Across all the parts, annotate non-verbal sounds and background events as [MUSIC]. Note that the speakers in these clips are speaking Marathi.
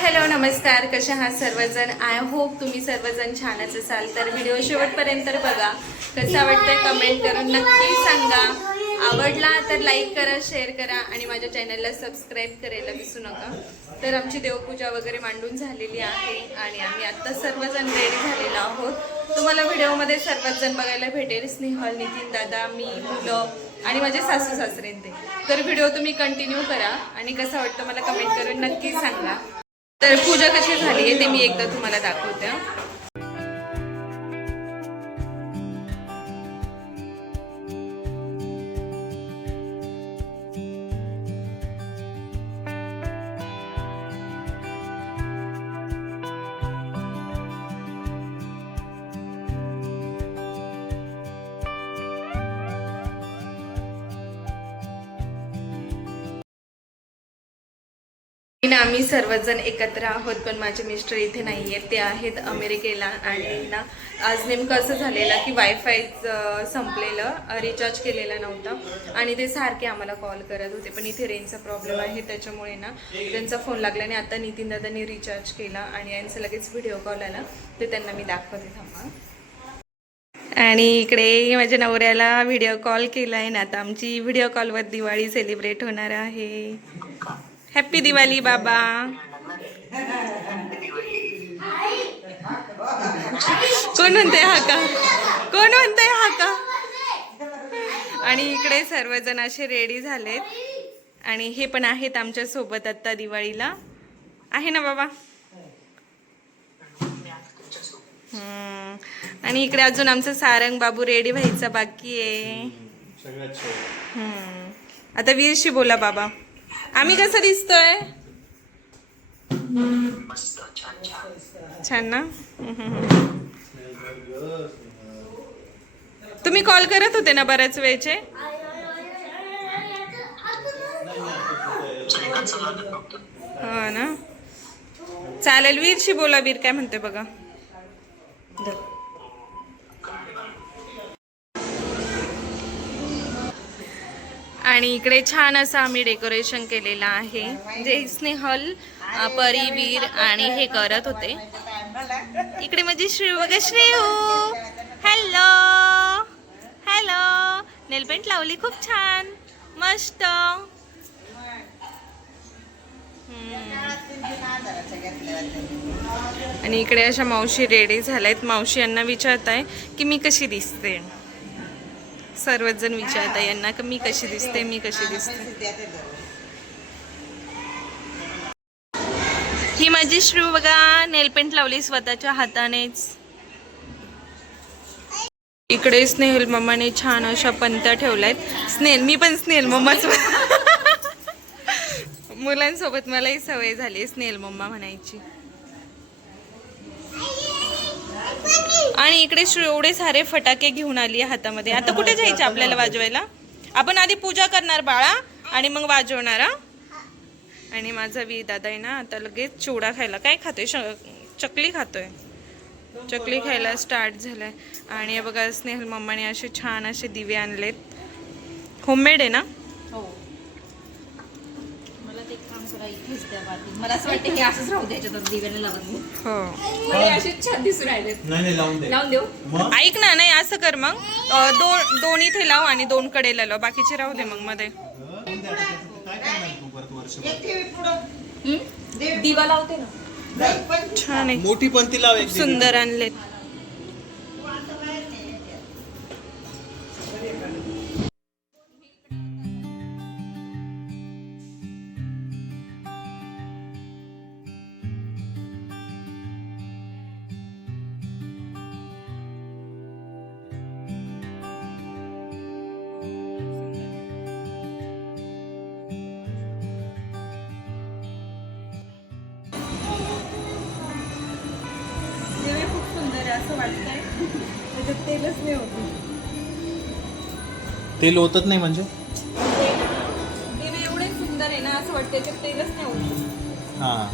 हॅलो नमस्कार. कसे आहात सर्वजण? आय होप तुम्ही सर्वजण छानच असाल. तर व्हिडिओ शेवटपर्यंत बघा. कसा वाटतंय कमेंट करून नक्की सांगा. आवडला तर लाईक करा शेअर करा आणि माझ्या चॅनलला सबस्क्राईब करायला विसरू नका. तर आमची देवपूजा वगैरे मांडून झालेली आहे आणि आम्ही आत्ता सर्वजण रेडी झालेलो आहोत. तुम्हाला व्हिडिओमध्ये सर्वच जण बघायला भेटेल. स्नेहल नितीन दादा मी मुलं आणि माझे सासू सासरेंचे तर व्हिडिओ तुम्ही कंटिन्यू करा आणि कसं वाटतं मला कमेंट करून नक्की सांगा. तर पूजा कशी झाली आहे ते मी एकदा तुम्हाला दाखवते. ना आम्ही सर्वजण एकत्र आहोत पण माझे मिस्टर इथे नाही आहेत ते आहेत अमेरिकेला आणि ना आज नेमकं असं झालेलं की वायफाय संपलेलं. रिचार्ज केलेला नव्हता. आणि ते सारखे आम्हाला कॉल करत होते पण इथे रेंजचा प्रॉब्लेम आहे. त्याच्यामुळे ना त्यांचा फोन लागला आणि आता नितीन दादांनी रिचार्ज केला आणि यांचा लगेच व्हिडिओ कॉल आला. ते त्यांना मी दाखवते थांबा. आणि इकडे माझ्या नवऱ्याला व्हिडिओ कॉल केला आहे ना आता आमची व्हिडिओ कॉलवर दिवाळी सेलिब्रेट होणार आहे. हॅप्पी दिवाळी बाबा कोण म्हणते हा का? कोण म्हणते हा का? आणि इकडे सर्वजण असे रेडी झालेत. आणि हे पण आहेत आमच्यासोबत आता दिवाळीला. आहे ना बाबा? हम्म. आणि इकडे अजून आमचं सारंग बाबू रेडी व्हायचा बाकी आहे. हम्म. आता वीरशी बोला बाबा. आम्ही कसं दिसतोय? छान ना. तुम्ही कॉल करत होते ना बऱ्याच वेळचे? हो ना? चालेल वीरशी बोला वीर काय म्हणते बघा. आणि इकडे छान असं आम्ही डेकोरेशन केलेलं आहे. जे स्नेहल परिवीर आणि हे करत होते. इकडे म्हणजे माझी श्रेयू बघा श्रेयू. हॅलो हॅलो नेलपेंट लावली खूप छान. मस्त. आणि इकडे अशा मावशी रेडी झाल्यात. मावशी यांना विचारत आहे की मी कशी दिसते? सर्वच जण यांना की मी कशी दिसते मी कशी दिसते? ही माझी श्रू बघा नेलपेंट लावली स्वतःच्या हातानेच. इकडे स्नेहल मम्माने छान अशा पंत्या ठेवल्यात. स्नेल मी पण स्नेल मम्माच [LAUGHS] मुलांसोबत मलाही सवय झाली स्नेल मम्मा म्हणायची. आणि इकडे एवढे सारे फटाके घेऊन आली आहे हातामध्ये. आता कुठे जायचे आपल्याला वाजवायला? आपण आधी पूजा करणार बाळा आणि मग वाजवणार आणि माझा वी दादा आहे ना आता लगेच चिवडा खायला. काय खातोय? श चकली खातोय. चकली खायला स्टार्ट झालाय. आणि बघा स्नेहल मम्माने असे छान असे दिवे आणलेत. होममेड आहे ना? हो. मला ते काम करा इथेच द्या बाकी मला असं वाटतं की असंच राहू द्यायच्या दिव्याने लावून. मी हो. मला असेच छान दिसून राहिले. नाही नाही लावून दे. लावून देऊ? मग? ऐक ना नाही असं कर मग. अं, दोन दोन इथे लाव आणि दोन कडेला लाव. बाकीचे राहू दे मग मध्ये. लावून दे आता त्याचं. काय करणार तू परत वर्षभर? हं? दिवा लावते ना. छान आहे. मोठी पंती लाव एक सुंदर आणलेत. असं वाटतंय. त्याच्यात तेलच नाही होत. तेल नाही म्हणजे? दिवे एवढे सुंदर आहे ना असं वाटतं त्याच्यात तेलच नाही होत हा.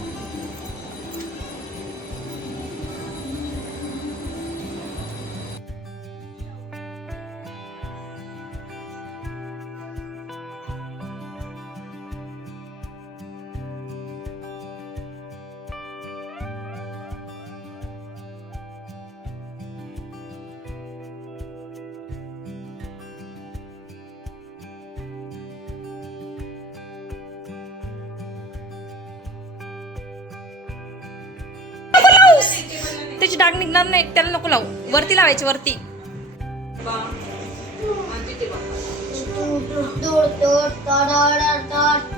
त्याची डाग निघणार नाही त्याला नको लावू. वरती लावायची वरती.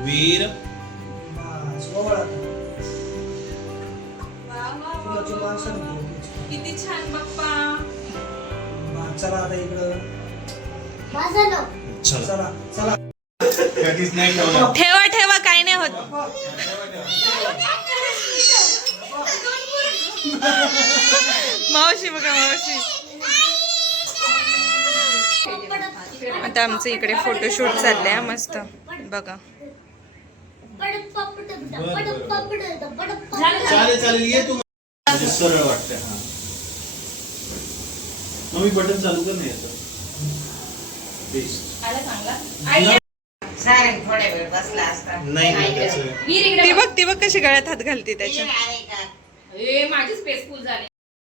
वीर. किती छान बाप्पा. चला आता इकडं. चला चला चला. [LAUGHS] कधीच नाही ठेवला ठेवा ठेवा काही नाही होत मावशी बघा मावशी. आता आमचं इकडे फोटोशूट चाललंय मस्त. बघा. म्हणजे सरळ हा. बटन चालू कर नाही ती बघ ती बघ कशी गळ्यात हात घालते त्याच्या.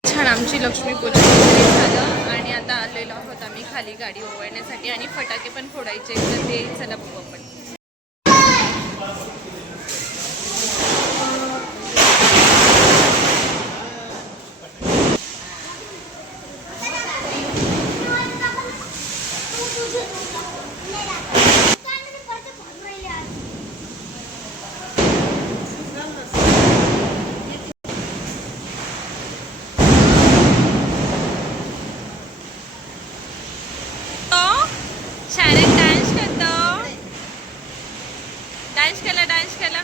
छान आमची लक्ष्मी पूजन झालं आणि आता आलेलो आहोत आम्ही खाली गाडी ओवळण्यासाठी आणि फटाके पण फोडायचे तर ते चला बघू आपण. शाळेत डान्स करतो डान्स केला डान्स केला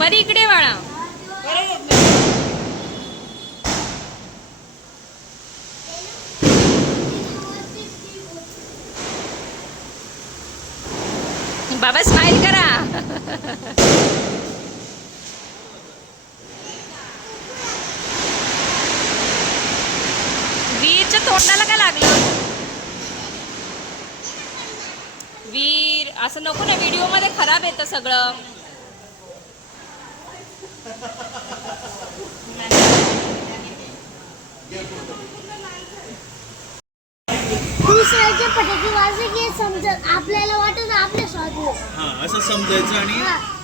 परी इकडे वाळा बाबा स्माइल करा. तोंडाला काय लागलं? वीर असं नको ना व्हिडिओमध्ये खराब येतं सगळं. दुसऱ्याचे फटाके वाजले की समजत आपल्याला वाटत आपल्या स्वाद हा असं समजायचं आणि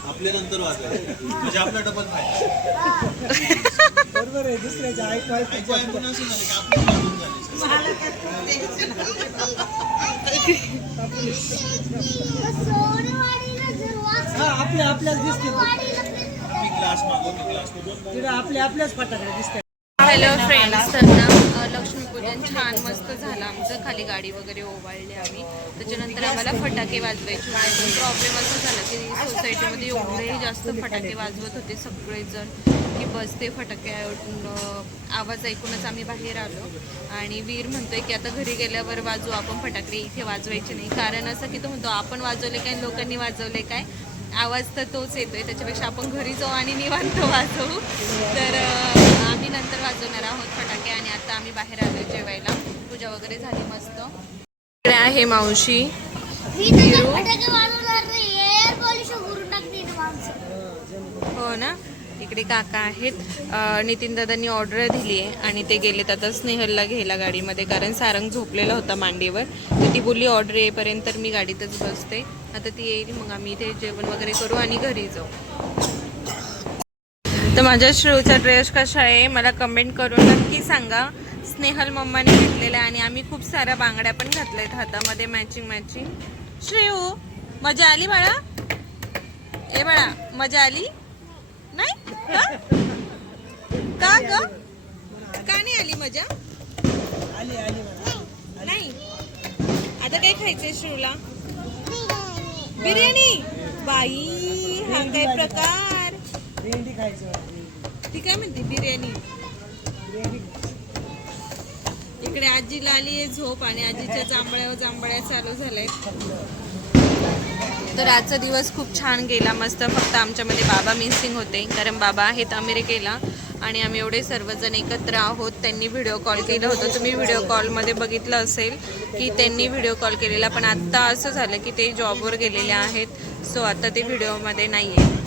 आपल्या नंतर वाजवायचं. म्हणजे आपला डबल फायदा. बरोबर आहे दुसऱ्याच्या ऐकू ऐकू ऐकू ऐकून असं झालं की आपलं आपल्या आपल्याच दिसते वाडीला आपल्या आपल्याच फटाकडे दिसते. हॅलो फ्रेंड्स तर ना लक्ष्मीपूजन छान मस्त झालं. आमचं खाली गाडी वगैरे ओवाळली आम्ही. त्याच्यानंतर आम्हाला फटाके वाजवायचे. प्रॉब्लेम असं झाला सोसायटीमध्ये एवढे जास्त फटाके वाजवत होते सगळेजण की बस ते फटाके आवाज ऐकूनच आम्ही बाहेर आलो. आणि वीर म्हणतोय की आता घरी गेल्यावर वाजवू आपण फटाके इथे वाजवायचे नाही. कारण असं की तो म्हणतो आपण वाजवले काय लोकांनी वाजवले काय? आवाज तर तोच येतोय. त्याच्यापेक्षा आपण घरी जाऊ आणि निवांत [LAUGHS] वाजवू. तर आम्ही नंतर वाजवणार आहोत फटाके आणि आता आम्ही बाहेर आलो जेवायला. पूजा वगैरे झाली मस्त. आहे मावशी मी तर फटाके वाजवणार नाही एअर पॉल्युशन करून टाकते ना माणसं हो ना इकडे काका आहेत. नितीन दादांनी ऑर्डर दिली आहे आणि ते गेलेत. आता स्नेहलला घ्यायला गाडीमध्ये कारण सारंग झोपलेला होता मांडीवर. तर ती बोलली ऑर्डर येईपर्यंत तर मी गाडीतच बसते. आता ती येईल मग आम्ही इथे जेवण वगैरे करू आणि घरी जाऊ. तर माझ्या श्रेऊचा ड्रेस कसा आहे मला कमेंट करून नक्की सांगा. स्नेहल मम्माने घेतलेला आहे आणि आम्ही खूप साऱ्या बांगड्या पण घातल्या आहेत हातामध्ये मॅचिंग मॅचिंग श्रेयू मजा आली बाळा? ए बाळा मजा आली? नाही? का? ग? का नाही आली मजा? आली आली. नाही. आता काय खायचंय श्रेवला बिर्याणी. बाई हा काय प्रकार. ती काय म्हणते? बिर्याणी. इकडे आजीला आली आहे झोप आणि आजीच्या जांभळ्या जांभळ्या चालू झाल्यात. तर आजचा दिवस खूप छान गेला मस्त. फक्त आमच्यामध्ये बाबा मिसिंग होते कारण बाबा आहेत अमेरिकेला आणि आम्ही एवढे सर्वजण एकत्र आहोत. त्यांनी व्हिडिओ कॉल केलं होतं. तुम्ही व्हिडिओ कॉलमध्ये बघितलं असेल की त्यांनी व्हिडिओ कॉल केलेला पण आत्ता असं झालं की ते जॉबवर गेलेले आहेत. सो आता ते व्हिडिओमध्ये नाही आहे